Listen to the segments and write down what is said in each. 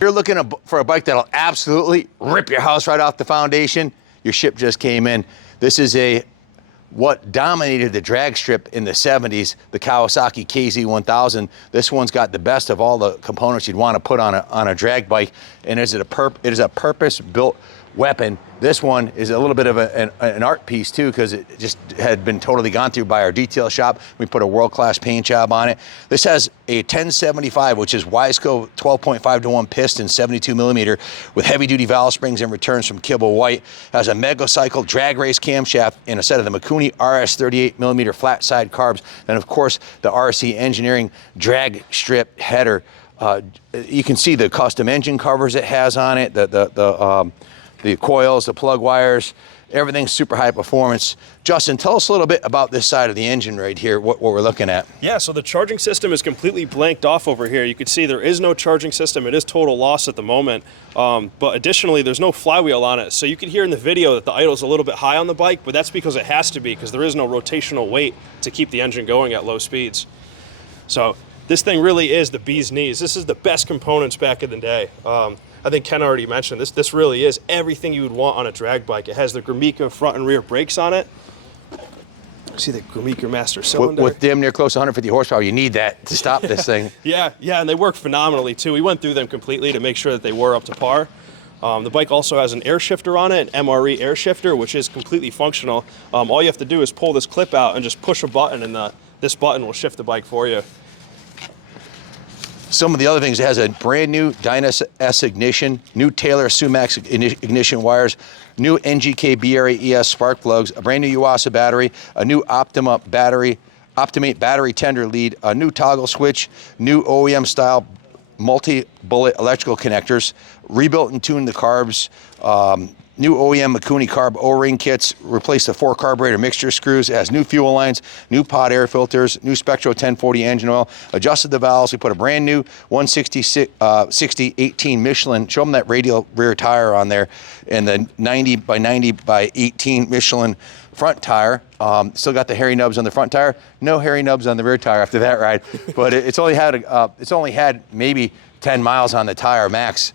If you're looking for a bike that'll absolutely rip your house right off the foundation, your ship just came in. This is what dominated the drag strip in the 70s, the Kawasaki KZ1000. This one's got the best of all the components you'd want to put on a drag bike, and it is a purpose-built weapon. This one is a little bit of an art piece too, because it just had been totally gone through by our detail shop. We put a world-class paint job on it. This has a 1075, which is Wiseco 12.5-to-1 piston, 72 millimeter, with heavy-duty valve springs and returns from Kibble White. Has a Megacycle drag race camshaft and a set of the Mikuni RS 38 millimeter flat side carbs, and of course the RC Engineering drag strip header. You can see the custom engine covers it has on it, the coils, the plug wires, everything's super high performance. Justin, tell us a little bit about this side of the engine right here, what we're looking at. Yeah, so the charging system is completely blanked off over here. You can see there is no charging system. It is total loss at the moment. But additionally, there's no flywheel on it. So you can hear in the video that the idle's a little bit high on the bike, but that's because it has to be, because there is no rotational weight to keep the engine going at low speeds. So this thing really is the bee's knees. This is the best components back in the day. I think Ken already mentioned this. This really is everything you would want on a drag bike. It has the Gromika front and rear brakes on it. See the Gromika master cylinder? With damn near close to 150 horsepower, you need that to stop this thing. Yeah, and they work phenomenally too. We went through them completely to make sure that they were up to par. The bike also has an air shifter on it, an MRE air shifter, which is completely functional. All you have to do is pull this clip out and just push a button, and this button will shift the bike for you. Some of the other things, it has a brand new Dyna S ignition, new Taylor Sumac ignition wires, new NGK BRA ES spark plugs, a brand new Yuasa battery, a new Optimate battery tender lead, a new toggle switch, new OEM style multi-bullet electrical connectors, rebuilt and tuned the carbs, new OEM Mikuni carb O-ring kits, replaced the 4 carburetor mixture screws. It has new fuel lines, new pod air filters, new Spectro 1040 engine oil, adjusted the valves. We put a brand new 160/18 Michelin, show them that radial rear tire on there, and the 90/90/18 Michelin front tire. Still got the hairy nubs on the front tire. No hairy nubs on the rear tire after that ride, but it's only had maybe 10 miles on the tire max.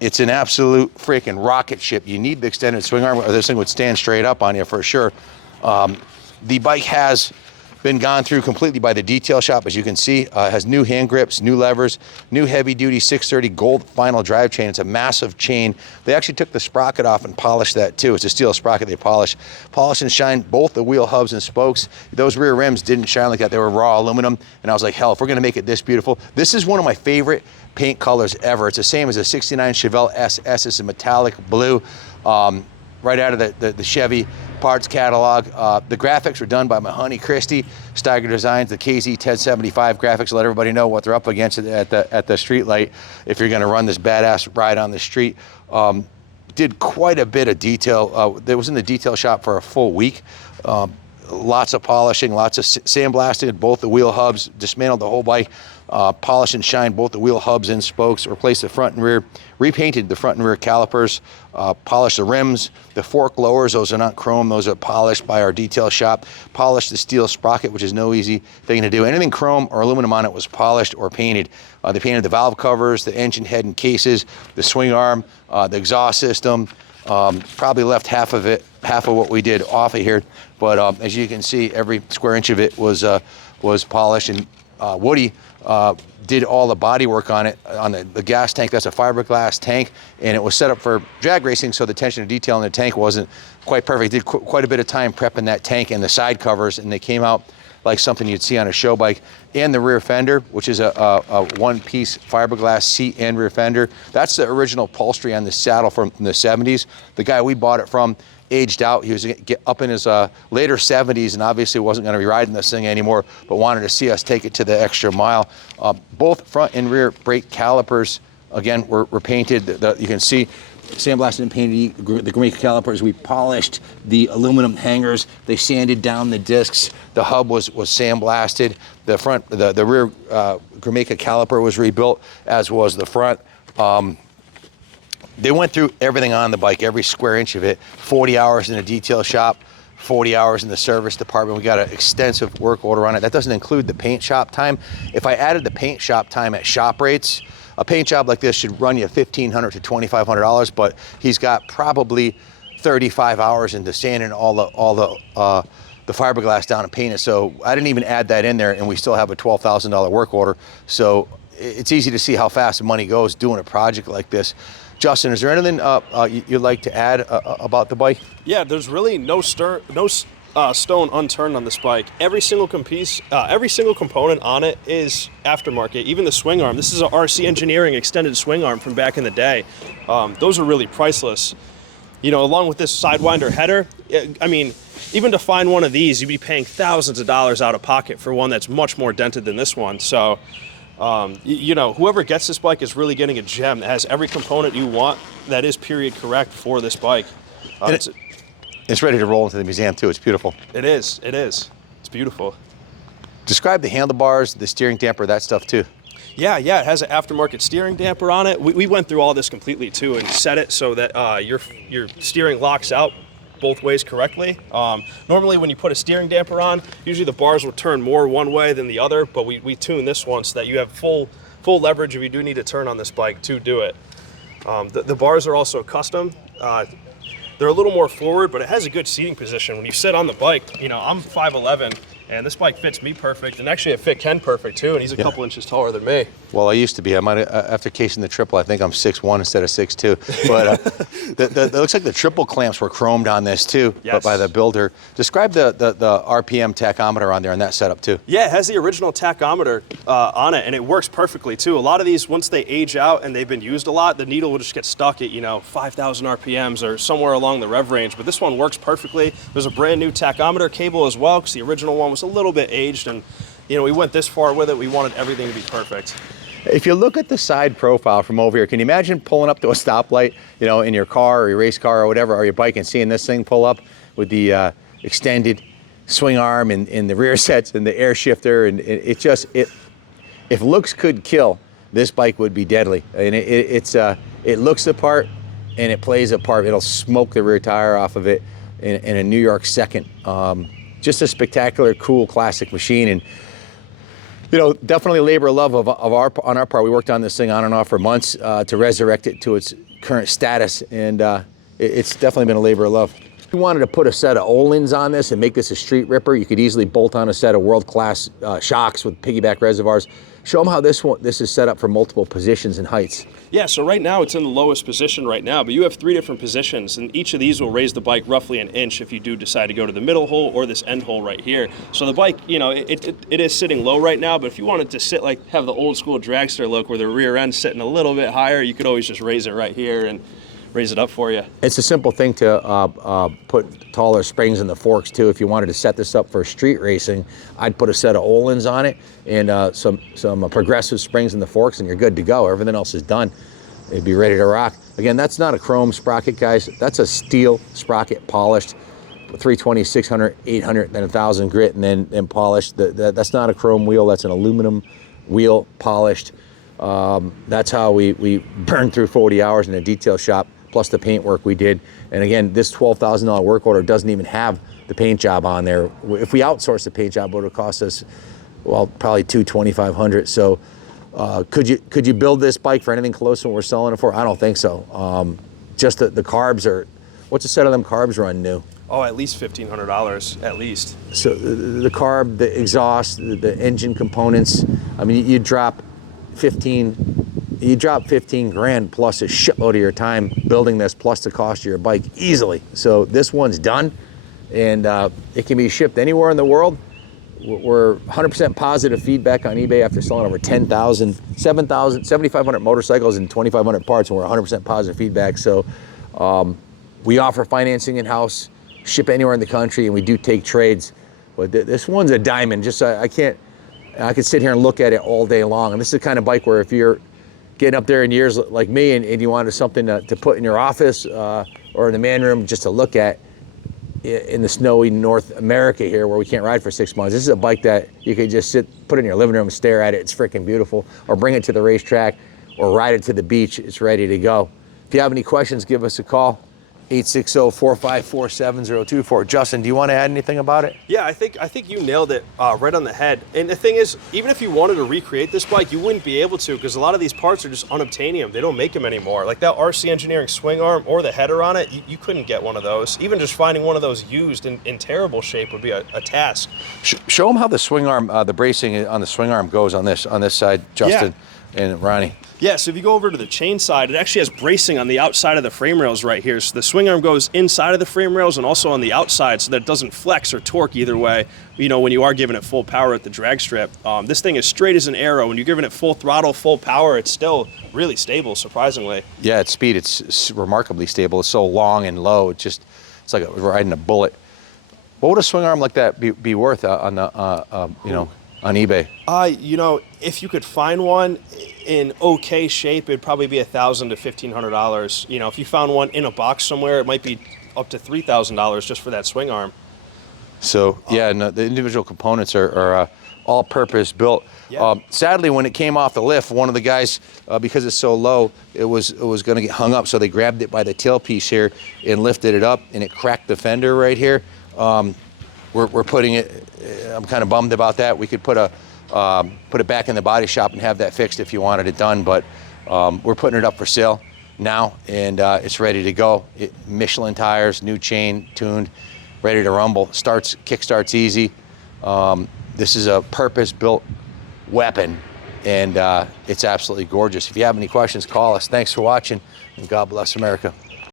It's an absolute freaking rocket ship. You need the extended swing arm, or this thing would stand straight up on you for sure. The bike has been gone through completely by the detail shop, as you can see. It has new hand grips, new levers, new heavy-duty 630 gold final drive chain. It's a massive chain. They actually took the sprocket off and polished that too. It's a steel sprocket they polished. Polish and shine both the wheel hubs and spokes. Those rear rims didn't shine like that. They were raw aluminum, and I was like, hell, if we're gonna make it this beautiful. This is one of my favorite paint colors ever. It's the same as a 69 Chevelle SS. It's a metallic blue, right out of the Chevy parts catalog. The graphics were done by Mahoney Christie, Steiger Designs. The KZ1075 graphics let everybody know what they're up against at the street light if you're gonna run this badass ride on the street. Did quite a bit of detail. It was in the detail shop for a full week. Lots of polishing, lots of sandblasted both the wheel hubs, dismantled the whole bike, polished and shined both the wheel hubs and spokes, replaced the front and rear, repainted the front and rear calipers, polished the rims, the fork lowers, those are not chrome, those are polished by our detail shop, polished the steel sprocket, which is no easy thing to do. Anything chrome or aluminum on it was polished or painted. They painted the valve covers, the engine head and cases, the swing arm, the exhaust system. Probably left half of what we did off of here, but as you can see, every square inch of it was polished. And Woody did all the body work on it, on the gas tank. That's a fiberglass tank, and it was set up for drag racing, so the attention to detail in the tank wasn't quite perfect. Did quite a bit of time prepping that tank and the side covers, and they came out like something you'd see on a show bike. And the rear fender, which is a one-piece fiberglass seat and rear fender. That's the original upholstery on the saddle from the 70s. The guy we bought it from aged out. He was up in his later 70s and obviously wasn't going to be riding this thing anymore, but wanted to see us take it to the extra mile. Both front and rear brake calipers, again, were painted. You can see sandblasted and painted the Gromika calipers. We polished the aluminum hangers. They sanded down the discs. The hub was sandblasted. The front, the rear Gromika caliper was rebuilt, as was the front. They went through everything on the bike, every square inch of it. 40 hours in a detail shop, 40 hours in the service department. We got an extensive work order on it. That doesn't include the paint shop time. If I added the paint shop time at shop rates, a paint job like this should run you $1,500 to $2,500, but he's got probably 35 hours into sanding all the fiberglass down and paint it. So I didn't even add that in there, and we still have a $12,000 work order. So it's easy to see how fast the money goes doing a project like this. Justin, is there anything you'd like to add about the bike? Yeah, there's really no stone unturned on this bike. Every single component on it is aftermarket. Even the swing arm. This is a RC Engineering extended swing arm from back in the day. Those are really priceless. You know, along with this Sidewinder header, I mean, even to find one of these, you'd be paying thousands of dollars out of pocket for one that's much more dented than this one. So, you know, whoever gets this bike is really getting a gem that has every component you want that is period correct for this bike. It's ready to roll into the museum too. It's beautiful. It is. It's beautiful. Describe the handlebars, the steering damper, that stuff too. Yeah, it has an aftermarket steering damper on it. We went through all this completely too and set it so that your steering locks out both ways correctly. Normally when you put a steering damper on, usually the bars will turn more one way than the other, but we tune this one so that you have full leverage if you do need to turn on this bike to do it. The bars are also custom. They're a little more forward, but it has a good seating position. When you sit on the bike, you know, I'm 5'11", and this bike fits me perfect, and actually it fit Ken perfect too, and he's a couple inches taller than me. Well, I used to be. I might after casing the triple, I think I'm 6'1" instead of 6'2". But it looks like the triple clamps were chromed on this too, but by the builder. Describe the RPM tachometer on there and that setup too. Yeah, it has the original tachometer on it, and it works perfectly too. A lot of these, once they age out and they've been used a lot, the needle will just get stuck at, you know, 5,000 RPMs or somewhere along the rev range. But this one works perfectly. There's a brand new tachometer cable as well, because the original one was a little bit aged, and you know, we went this far with it. We wanted everything to be perfect. If you look at the side profile from over here, can you imagine pulling up to a stoplight, you know, in your car or your race car or whatever, or your bike, and seeing this thing pull up with the extended swing arm and the rear sets and the air shifter, and if looks could kill, this bike would be deadly. And it looks the part and it plays a part. It'll smoke the rear tire off of it in a New York second. Just a spectacular, cool, classic machine. And you know, definitely labor of love on our part. We worked on this thing on and off for months to resurrect it to its current status, and it's definitely been a labor of love. If you wanted to put a set of Ohlins on this and make this a street ripper, you could easily bolt on a set of world-class shocks with piggyback reservoirs. Show them how this is set up for multiple positions and heights. Yeah, so right now it's in the lowest position right now, but you have 3 different positions, and each of these will raise the bike roughly an inch if you do decide to go to the middle hole or this end hole right here. So the bike, you know, it is sitting low right now, but if you wanted to sit like, have the old school dragster look where the rear end's sitting a little bit higher, you could always just raise it right here and raise it up for you. It's a simple thing to put taller springs in the forks too. If you wanted to set this up for street racing, I'd put a set of Ohlins on it and some progressive springs in the forks, and you're good to go. Everything else is done. It'd be ready to rock. Again, that's not a chrome sprocket, guys. That's a steel sprocket, polished, 320, 600, 800, then 1,000 grit, and then polished. That's not a chrome wheel. That's an aluminum wheel, polished. That's how we burned through 40 hours in a detail shop, plus the paint work we did. And again, this $12,000 work order doesn't even have the paint job on there. If we outsource the paint job, it would cost us, well, probably $2,500. So could you build this bike for anything close to what we're selling it for? I don't think so. Just the carbs are, what's a set of them carbs run new? Oh, at least $1,500, at least. So the carb, the exhaust, the engine components, I mean, you drop 15 grand plus a shitload of your time building this, plus the cost of your bike easily. So this one's done, and it can be shipped anywhere in the world. We're 100% positive feedback on eBay after selling over 7,500 motorcycles and 2,500 parts, and we're 100% positive feedback. So we offer financing in-house, ship anywhere in the country, and we do take trades. But this one's a diamond. Just I could sit here and look at it all day long. And this is the kind of bike where if you're getting up there in years like me and you wanted something to put in your office or in the man room just to look at in the snowy North America here where we can't ride for 6 months, this is a bike that you could just put in your living room and stare at it. It's freaking beautiful. Or bring it to the racetrack or ride it to the beach. It's ready to go. If you have any questions, give us a call. 860-454-7024. Justin, do you want to add anything about it? Yeah, I think you nailed it right on the head. And the thing is, even if you wanted to recreate this bike, you wouldn't be able to, because a lot of these parts are just unobtainium. They don't make them anymore. Like that RC Engineering swing arm or the header on it, you couldn't get one of those. Even just finding one of those used in terrible shape would be a task. Show them how the swing arm, the bracing on the swing arm goes on this side, Justin and Ronnie. Yeah, so if you go over to the chain side, it actually has bracing on the outside of the frame rails right here. So the swing arm goes inside of the frame rails and also on the outside so that it doesn't flex or torque either way, you know, when you are giving it full power at the drag strip. This thing is straight as an arrow. When you're giving it full throttle, full power, it's still really stable, surprisingly. Yeah, at speed, it's remarkably stable. It's so long and low, it's like riding a bullet. What would a swing arm like that be worth on the, you know, on eBay? You know, if you could find one in okay shape, it'd probably be $1,000 to $1,500. You know, if you found one in a box somewhere, it might be up to $3,000 just for that swing arm. So yeah, and the individual components are all purpose built. Yeah. Sadly, when it came off the lift, one of the guys, because it's so low, it was going to get hung up. So they grabbed it by the tailpiece here and lifted it up, and it cracked the fender right here. We're putting it. I'm kind of bummed about that. We could put it back in the body shop and have that fixed if you wanted it done, but we're putting it up for sale now, and it's ready to go. Michelin tires, new chain, tuned, ready to rumble. Kick starts easy. This is a purpose-built weapon, and it's absolutely gorgeous. If you have any questions, call us. Thanks for watching, and God bless America.